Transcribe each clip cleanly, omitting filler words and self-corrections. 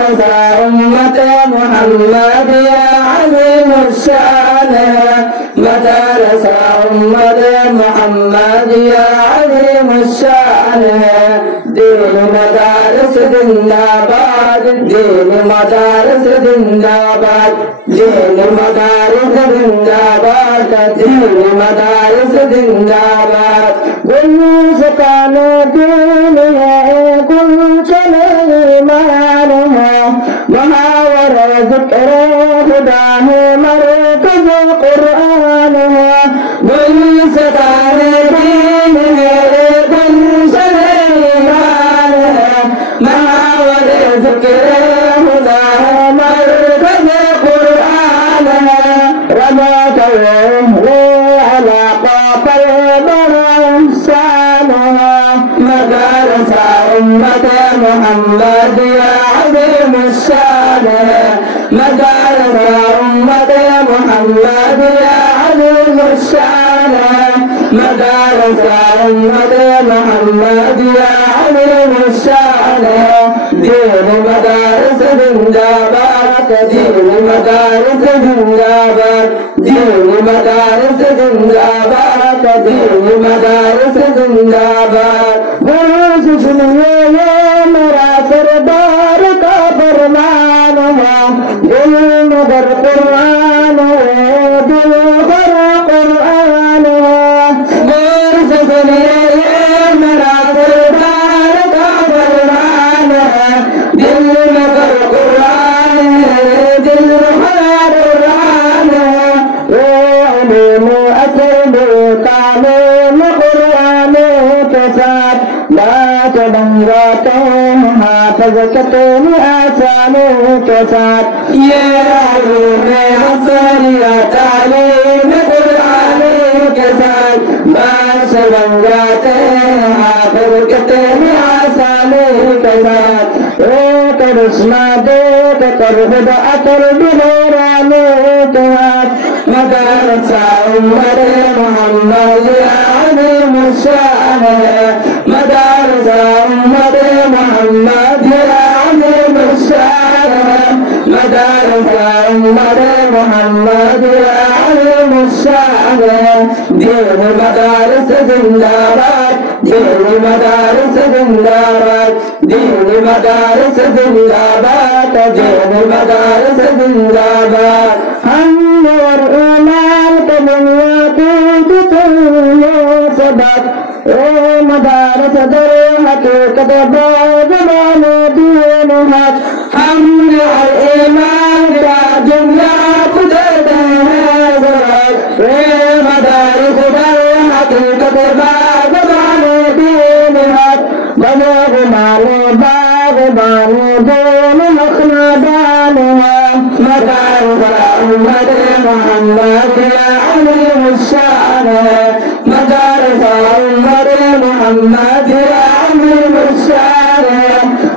مدارس أمة محمد يا عظيم الشان مدارس أمة محمد يا عظيم الشان دين مدارس زنداباد دين مدارس زنداباد دين مدارس زنداباد دين مدارس زنداباد كل سكان دين है कुल चले ईमानहा महावरा ज़िक्र खुदा है मरकज़ कुरान है कुल सकान दीन है कुल चले ईमान है महावरा ज़िक्र खुदा है मरकज़ कुरान है रबा करे अलाक़ा पर बड़ा इंसानहा مدارس أمة محمد يا عظيم الشان مدارس أمة محمد يا عظيم الشان مدارس أمة محمد يا عظيم الشان دين مدارس زنداباد دين مدارس زنداباد دين مدارس زنداباد دين مدارس زنداباد गुरु सुनिए ये मेरा सरदार का फरमान है दिल मगर कुरान है दिल भर कुरान है गुरु सुनिए ये मेरा सरदार का फरमान है दिल मगर कुरान है दिल भर कुरान है वो अलीम असर कामे कुरान के साथ बात बंगाते हाफिज कते आसानों के साथ ये राज़ में असरिया तालीम कुरान के साथ बात बंगाते हाफिज कते आसानों के साथ ओ करिश्मा देख कर खुदा अतर बिलोराने के हाथ मदरस उम्मत मोहम्मद या अज़ीम الشان مدارس أمة محمد يا عظيم الشان مدارس أمة محمد يا عظيم الشان دين مدارس زنداباد دين مدارس زنداباد دين مدارس زنداباد دين مدارس زنداباد हम और ईमान के बुनियादी कितने सबक ओ मदारस दर हकीकत बाज़बान दीन हक हमने और ईमान का दुनिया खुदते हैं सबक ओ मदारस दर हकीकत बाज़बान दीन हक बने गुमाने बाग़बान दीन मखनादान है मदारस उम्मत मोहम्मद या अज़ीम الشان مدارس أمة محمد يا عظيم الشان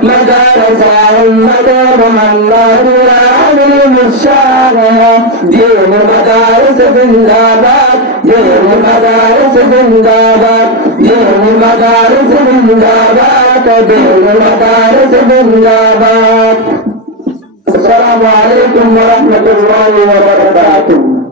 مدارس أمة محمد يا عظيم الشان دين مدارس زنداباد دين مدارس زنداباد دين مدارس زنداباد دين مدارس زنداباد السلام عليكم ورحمة الله وبركاته